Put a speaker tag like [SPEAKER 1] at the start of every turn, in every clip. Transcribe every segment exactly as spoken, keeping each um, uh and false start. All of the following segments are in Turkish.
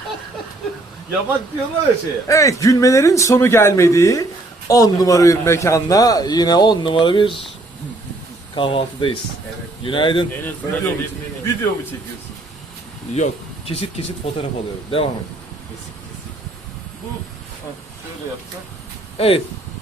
[SPEAKER 1] Yamak diyorlar ya şeye.
[SPEAKER 2] Evet, gülmelerin sonu gelmediği on numara bir mekanda yine on numara bir kahvaltıdayız. Evet. Günaydın.
[SPEAKER 1] Video mu, video mu çekiyorsun?
[SPEAKER 2] Yok, kesit kesit fotoğraf alıyorum. Devam et.
[SPEAKER 1] Bu ha, şöyle yapsak.
[SPEAKER 2] Evet.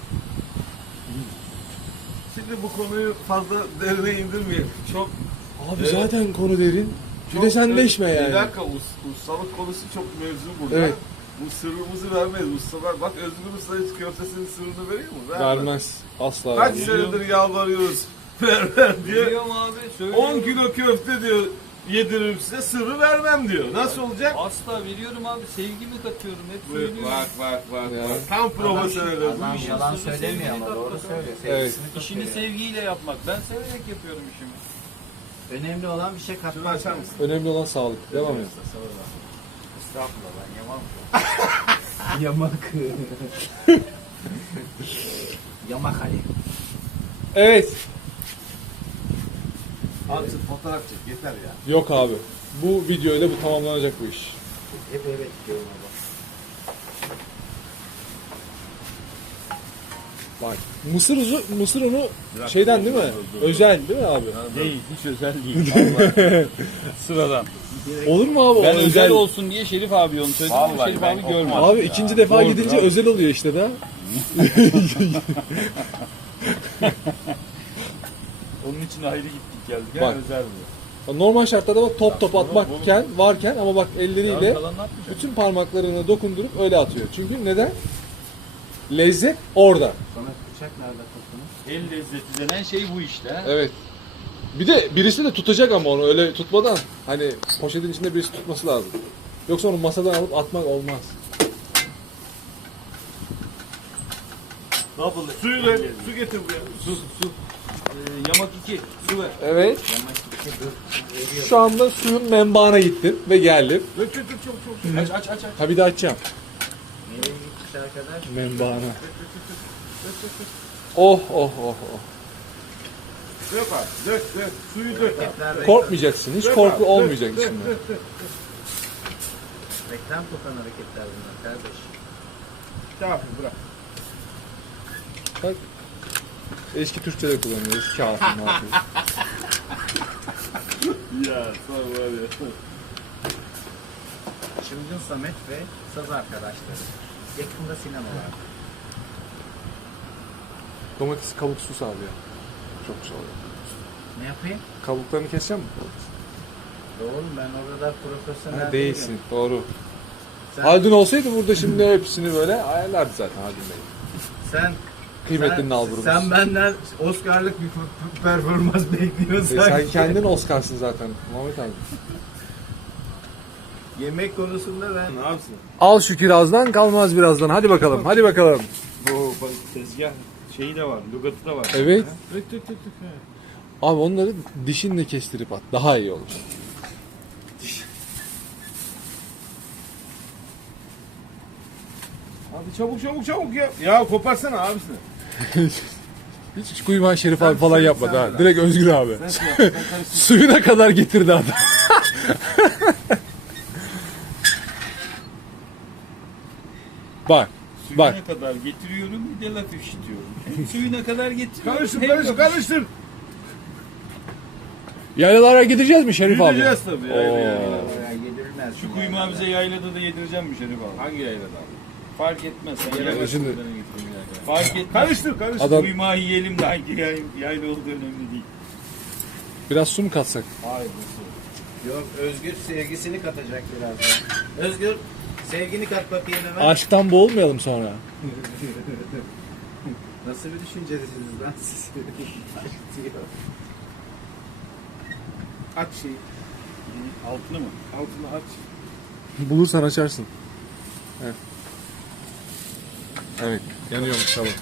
[SPEAKER 1] Şimdi bu konuyu fazla derine indirmeyelim. Çok
[SPEAKER 2] Abi
[SPEAKER 1] Evet.
[SPEAKER 2] zaten konu derin. Bir
[SPEAKER 1] çok
[SPEAKER 2] de sen deşme
[SPEAKER 1] Bir
[SPEAKER 2] yani.
[SPEAKER 1] dakika, us, ustalık konusu çok mevzu burada.
[SPEAKER 2] Evet.
[SPEAKER 1] Bu sırrımızı vermeyiz ustalar. Bak Özgür Usta hiç köftesinin sırrını veriyor mu? Vermez.
[SPEAKER 2] Vermez. Asla
[SPEAKER 1] Kaç
[SPEAKER 2] vermez.
[SPEAKER 1] senedir yalvarıyoruz. Ver ver diye.
[SPEAKER 3] Biliyorum abi, söylüyorum.
[SPEAKER 1] on kilo köfte diyor yediririm size, sırrı vermem diyor. Nasıl olacak?
[SPEAKER 3] Asla veriyorum abi, sevgimi katıyorum, hep söylüyorum.
[SPEAKER 1] Bak bak bak.
[SPEAKER 2] Ya.
[SPEAKER 1] bak. Tam profesyonel.
[SPEAKER 4] Adam
[SPEAKER 3] işin
[SPEAKER 4] yalan
[SPEAKER 3] sırrı
[SPEAKER 4] söylemiyor ama
[SPEAKER 3] sevgiyle
[SPEAKER 4] doğru
[SPEAKER 3] kapatmak.
[SPEAKER 4] söylüyor.
[SPEAKER 2] Evet.
[SPEAKER 4] Sevgisini
[SPEAKER 3] İşini
[SPEAKER 4] katıyor.
[SPEAKER 3] sevgiyle yapmak. Ben severek yapıyorum işimi.
[SPEAKER 4] Önemli olan bir şey
[SPEAKER 1] Şunu
[SPEAKER 4] katmak.
[SPEAKER 1] açar mısın?
[SPEAKER 2] Önemli olan sağlık. Devam et.
[SPEAKER 4] Estağfurullah ben yamam. Yamak. Yamak Ali.
[SPEAKER 2] Evet.
[SPEAKER 1] Abi fotoğraf çek yeter ya.
[SPEAKER 2] Yok abi. Bu videoyla bu tamamlanacak bu iş.
[SPEAKER 4] Hep evet diyorum ama.
[SPEAKER 2] Bak. Mısır uzu, mısır unu şeyden değil mi? Özel değil mi abi?
[SPEAKER 3] Değil, hiç özel değil. Vallahi. Sıradan.
[SPEAKER 2] Olur mu abi?
[SPEAKER 3] Ben
[SPEAKER 2] O
[SPEAKER 3] özel olsun diye Şerif abi onu söyledim ama
[SPEAKER 1] Vallahi
[SPEAKER 3] Şerif
[SPEAKER 1] ben
[SPEAKER 3] abi
[SPEAKER 1] o-
[SPEAKER 3] görmedi.
[SPEAKER 2] Abi ikinci defa
[SPEAKER 3] Doğrudur
[SPEAKER 2] gidince
[SPEAKER 3] abi.
[SPEAKER 2] özel oluyor işte da.
[SPEAKER 3] Onun için ayrı gittik geldik.
[SPEAKER 2] Bak.
[SPEAKER 3] Yani özel bu.
[SPEAKER 2] Normal şartlarda bak top top atmakken varken ama bak elleriyle
[SPEAKER 3] Ya, kalan ne yapmayacak?
[SPEAKER 2] bütün parmaklarını dokundurup öyle atıyor. Çünkü neden? Lezzet orada.
[SPEAKER 4] Sonra bıçak nerede tuttunuz?
[SPEAKER 3] El lezzeti denen şey bu işte. ha.
[SPEAKER 2] Evet. Bir de birisi de tutacak ama onu öyle tutmadan hani poşetin içinde birisi tutması lazım. Yoksa onu masadan alıp atmak olmaz.
[SPEAKER 3] Ne yapalım?
[SPEAKER 1] Suyu ver, su getir buraya.
[SPEAKER 3] Su, su. Ee, yamak iki, su ver.
[SPEAKER 2] Evet.
[SPEAKER 4] Yamak iki dur. Veriyor.
[SPEAKER 2] Şu anda suyun menbaına gittim ve geldim.
[SPEAKER 1] Dök dök dök çok çok.
[SPEAKER 3] Aç aç aç aç.
[SPEAKER 2] Ha bir de açacağım.
[SPEAKER 4] Nereye gitmiş arkadaş?
[SPEAKER 2] Menbaına. Oh oh oh oh.
[SPEAKER 1] Dök abi, dök dök. Suyu dök abi.
[SPEAKER 4] Reklam,
[SPEAKER 2] Korkmayacaksın. Hiç
[SPEAKER 1] Dök
[SPEAKER 2] korku
[SPEAKER 1] abi,
[SPEAKER 2] olmayacak
[SPEAKER 1] dök, dök,
[SPEAKER 2] içinde.
[SPEAKER 1] dök, dök.
[SPEAKER 4] reklam kokan hareketler bunlar kardeş.
[SPEAKER 1] Tamam bırak.
[SPEAKER 2] Bak. Eski Türkçe'de kullanıyoruz. Kafir mafir.
[SPEAKER 1] Ya sağ var ya.
[SPEAKER 4] Çılgın Samet ve saz arkadaşları. Yakında sinemalar.
[SPEAKER 2] Domates kabuk sus abi ya. Çok güzel oluyor.
[SPEAKER 4] Ne yapayım?
[SPEAKER 2] Kabuklarını keseceğim mi?
[SPEAKER 4] Doğru ben o kadar profesyonel
[SPEAKER 2] Ha, değilsin.
[SPEAKER 4] değilim.
[SPEAKER 2] Doğru.
[SPEAKER 4] Sen,
[SPEAKER 2] Haldun olsaydı burada şimdi hepsini böyle ayarlardı zaten Haldun Bey.
[SPEAKER 4] sen,
[SPEAKER 2] Kıymetli
[SPEAKER 4] sen,
[SPEAKER 2] nalburumuz.
[SPEAKER 4] sen benden Oscar'lık bir per- performans bekliyorsan.
[SPEAKER 2] E, sen kendin Oscar'sın zaten Muhammed abi.
[SPEAKER 4] Yemek konusunda ben...
[SPEAKER 1] Ne yapsın?
[SPEAKER 2] Al şu kirazdan kalmaz birazdan. Hadi bakalım. Hadi bakalım.
[SPEAKER 3] Bu bak, tezgah şeyi de var, lugatı da var.
[SPEAKER 2] Evet.
[SPEAKER 1] Dök dök dök dök.
[SPEAKER 2] Abi onları dişinle kestirip at. Daha iyi olur.
[SPEAKER 1] Hadi çabuk çabuk çabuk ya. Ya koparsana abisini.
[SPEAKER 2] Hiç, hiç kuyuman Şerif abi
[SPEAKER 1] Sen-
[SPEAKER 2] falan
[SPEAKER 1] sen-
[SPEAKER 2] yapmadı
[SPEAKER 1] sen
[SPEAKER 2] ha.
[SPEAKER 1] bırak.
[SPEAKER 2] Direkt Özgür abi.
[SPEAKER 1] Sen şey yap, sen karıştır.
[SPEAKER 2] Suyuna kadar getirdi adam. Bak.
[SPEAKER 3] Suyuna
[SPEAKER 2] Bak.
[SPEAKER 3] kadar getiriyorum, bir de laf işitiyorum. Hem suyuna kadar getiriyorum.
[SPEAKER 1] Karıştır
[SPEAKER 3] hem
[SPEAKER 1] karıştır
[SPEAKER 3] laf
[SPEAKER 1] karıştır.
[SPEAKER 2] Yaylalara gideceğiz mi Şerif abi?
[SPEAKER 1] Gideceğiz tabii ya.
[SPEAKER 2] Oo.
[SPEAKER 1] ya.
[SPEAKER 4] Ya yedirilmez.
[SPEAKER 3] Şu kuymağı bize yaylada da yedireceğim mi Şerif abi?
[SPEAKER 1] Hangi yaylada abi?
[SPEAKER 3] Fark etmez. Sen
[SPEAKER 2] Ya
[SPEAKER 3] yayla
[SPEAKER 2] şimdi-
[SPEAKER 3] kuyruğuna getireyim yani. Fark etmez.
[SPEAKER 1] Karıştır karıştır.
[SPEAKER 2] Adam
[SPEAKER 3] Kuymağı yiyelim de hangi yay- yayla olduğu önemli değil.
[SPEAKER 2] biraz su mu katsak?
[SPEAKER 1] Hayır bu
[SPEAKER 4] Yok Özgür sevgisini katacak birazdan. Özgür sevgini kat bakayım hemen.
[SPEAKER 2] Aşktan boğulmayalım sonra.
[SPEAKER 4] Nasıl bir düşüncelisiniz lan siz?
[SPEAKER 1] aç şeyi.
[SPEAKER 3] Altını mı?
[SPEAKER 1] Altını aç.
[SPEAKER 2] Bulursan açarsın. Evet. Evet. Yanıyormuş tamam.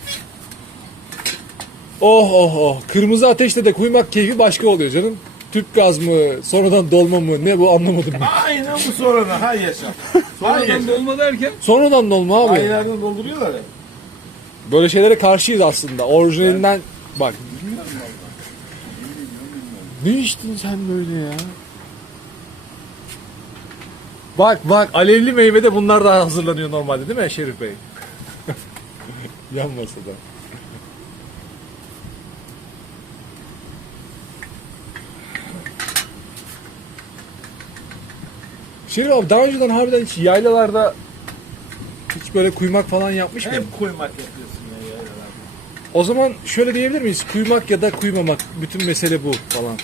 [SPEAKER 2] Oh oh oh. Kırmızı ateşte de kuymak keyfi başka oluyor canım. Tüp gaz mı, sonradan dolma mı ne bu anlamadım ben.
[SPEAKER 1] Aynen bu sonradan. Hay yaşa. Hay
[SPEAKER 3] Sonradan
[SPEAKER 1] yaşa.
[SPEAKER 3] dolma derken
[SPEAKER 2] Sonradan dolma abi.
[SPEAKER 1] Aylarını dolduruyorlar ya.
[SPEAKER 2] Böyle şeylere karşıyız aslında. Orijinalinden bak. Ne içtin sen böyle ya? Bak bak alevli meyvede bunlar da hazırlanıyor normalde değil mi Şerif Bey? Yan masada. Şerif abi daha önceden harbiden hiç yaylalarda hiç böyle kuymak falan yapmış mı?
[SPEAKER 3] Hep koymak yapıyorsun ya yaylalarda.
[SPEAKER 2] O zaman şöyle diyebilir miyiz? Kuymak ya da kuymamak. Bütün mesele bu falan.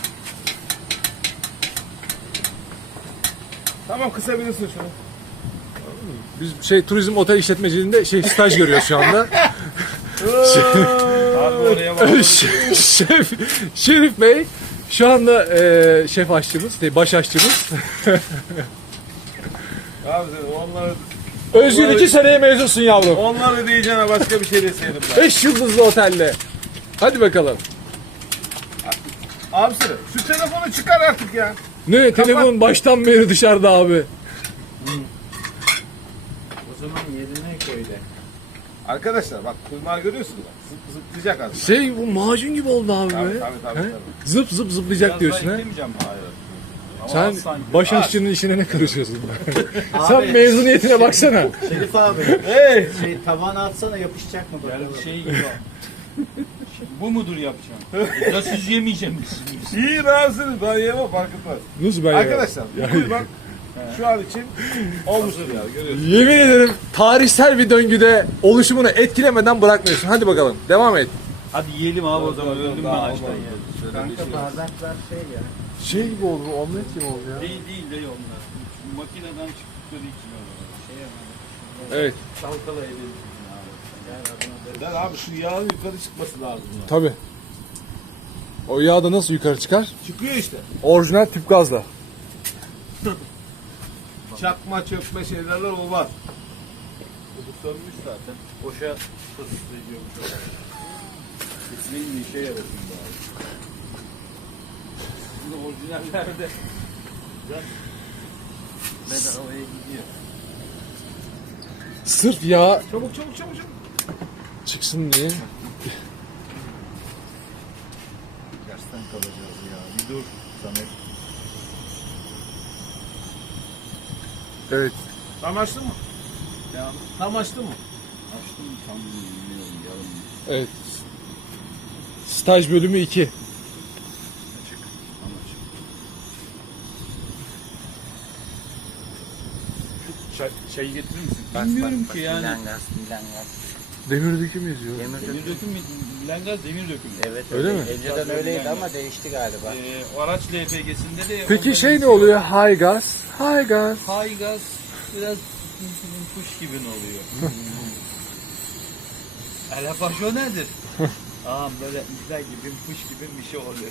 [SPEAKER 1] Tamam kısabilirsin şunu.
[SPEAKER 2] Biz şey turizm otel işletmeciliğinde şey staj görüyoruz şu anda.
[SPEAKER 3] Abi oraya bak.
[SPEAKER 2] Şef, şef, Şerif Bey şu anda e, şef aşçımız, değil, baş aşçımız.
[SPEAKER 1] Abi sen onları,
[SPEAKER 2] Özgür iki seneye mezunsun yavrum.
[SPEAKER 1] onları diyeceğine başka bir şey deseydim ben.
[SPEAKER 2] Beş yıldızlı otelde. Hadi bakalım.
[SPEAKER 1] Abisi şu telefonu çıkar artık ya.
[SPEAKER 2] Ne telefon baştan beri dışarıda abi.
[SPEAKER 4] O zaman yerine koy de.
[SPEAKER 1] Arkadaşlar bak kuymağı görüyorsunuz bak. Zıp, zıplayacak az.
[SPEAKER 2] Şey bu macun gibi oldu abi
[SPEAKER 1] Tabii,
[SPEAKER 2] be.
[SPEAKER 1] tabii, tabii,
[SPEAKER 2] He?
[SPEAKER 1] tabii.
[SPEAKER 2] Zıp zıp zıplayacak
[SPEAKER 3] Biraz
[SPEAKER 2] diyorsun
[SPEAKER 3] daha
[SPEAKER 2] ha.
[SPEAKER 3] eklemeyeceğim. Hayır. Ama
[SPEAKER 2] Sen
[SPEAKER 3] az sanki.
[SPEAKER 2] baş aşçının işine ne karışıyorsun? Sen
[SPEAKER 4] Abi.
[SPEAKER 2] mezuniyetine baksana.
[SPEAKER 4] Şerif abi.
[SPEAKER 1] Hey!
[SPEAKER 4] Şey tavana atsana yapışacak mı bakalım.
[SPEAKER 3] Yani şey gibi. Bu mudur yapacağım? Ya siz yemeyeceksiniz.
[SPEAKER 1] İyi rahatsınız ben yemem farkındayım.
[SPEAKER 2] Nasıl ben ya?
[SPEAKER 1] Arkadaşlar bu kuymak şu an için olmuştur ya görüyorsunuz.
[SPEAKER 2] Yemin ederim tarihsel bir döngüde oluşumunu etkilemeden bırakmıyorsun. Hadi bakalım devam et.
[SPEAKER 3] Hadi yiyelim abi o zaman. Öldüm ben açtan ya.
[SPEAKER 4] Kanka bardaklar şey ya.
[SPEAKER 2] Şey gibi oldu, omlet gibi oldu ya.
[SPEAKER 3] Değil değil değil onlar. Şu makineden çıktıkları için öyle.
[SPEAKER 4] Şey yapalım.
[SPEAKER 2] Evet,
[SPEAKER 3] Çalkala edelim.
[SPEAKER 1] Lan abi şu yağın yukarı çıkması lazım ya.
[SPEAKER 2] tabii. O yağ da nasıl yukarı çıkar?
[SPEAKER 1] Çıkıyor işte.
[SPEAKER 2] Orijinal tüp gazla.
[SPEAKER 1] Çakma çökme şeylerle olmaz.
[SPEAKER 3] Bu sönmüş zaten. Boşa fırsat ediyormuş. Kesinlikle bir işe yarasın bari. Şimdi orijinallerde biraz bedavaya gidiyor.
[SPEAKER 2] Sırf yağ
[SPEAKER 1] Çabuk çabuk çabuk çabuk.
[SPEAKER 2] çıksın diye.
[SPEAKER 3] Dersten kalacağız ya. Bir dur Samet.
[SPEAKER 2] Evet.
[SPEAKER 1] Tam açtın mı?
[SPEAKER 3] Ya
[SPEAKER 1] Tam açtın mı?
[SPEAKER 3] açtım tam bilmiyorum yarım.
[SPEAKER 2] Evet. Staj bölümü iki.
[SPEAKER 3] Açık. Tam açık. Şu çay, çayı getirir misin? Bilmiyorum ki yani.
[SPEAKER 4] Milangas, milangas.
[SPEAKER 2] Demir döküm yazıyor.
[SPEAKER 4] Demir
[SPEAKER 3] Demir
[SPEAKER 4] döküm.
[SPEAKER 3] döküm mü? Bilenggaz demir döküm.
[SPEAKER 4] Evet
[SPEAKER 2] Öyle mi?
[SPEAKER 4] Önceden öyleydi ama değişti galiba.
[SPEAKER 3] Ee, o araç L P G'sinde de...
[SPEAKER 2] Peki
[SPEAKER 3] onların
[SPEAKER 2] şey ne
[SPEAKER 3] içi-
[SPEAKER 2] oluyor? High gas. High gas.
[SPEAKER 3] High gaz biraz kuş gibi ne oluyor? Alapaşo nedir? Aa böyle izler gibi kuş gibi bir şey oluyor.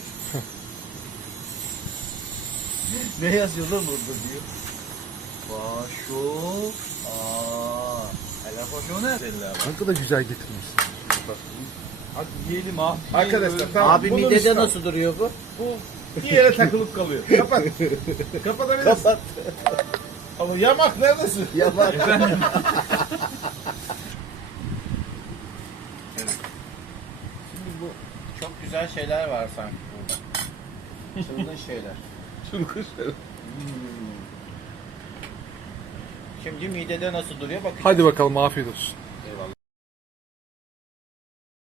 [SPEAKER 3] Ne yazıyor lan orada diyor. Paşo. Aa. Alapaşo nedir?
[SPEAKER 2] Ne kadar güzel getirmiş.
[SPEAKER 3] Hadi yiyelim abi.
[SPEAKER 1] Arkadaşlar tamam.
[SPEAKER 4] Abi
[SPEAKER 1] bunun
[SPEAKER 4] midede
[SPEAKER 1] işte-
[SPEAKER 4] nasıl duruyor bu?
[SPEAKER 1] Bu bir yere takılıp kalıyor. Kapat. Kapatabilirsin.
[SPEAKER 4] Kapat.
[SPEAKER 1] Ama yamak neredesin?
[SPEAKER 4] Yalan.
[SPEAKER 3] Efendim.
[SPEAKER 4] Şimdi bu çok güzel şeyler var sanki burada. Çılgın şeyler.
[SPEAKER 1] Çılgın şeyler.
[SPEAKER 4] Şimdi midede nasıl duruyor bakın.
[SPEAKER 2] Hadi bakalım afiyet olsun.
[SPEAKER 4] Eyvallah.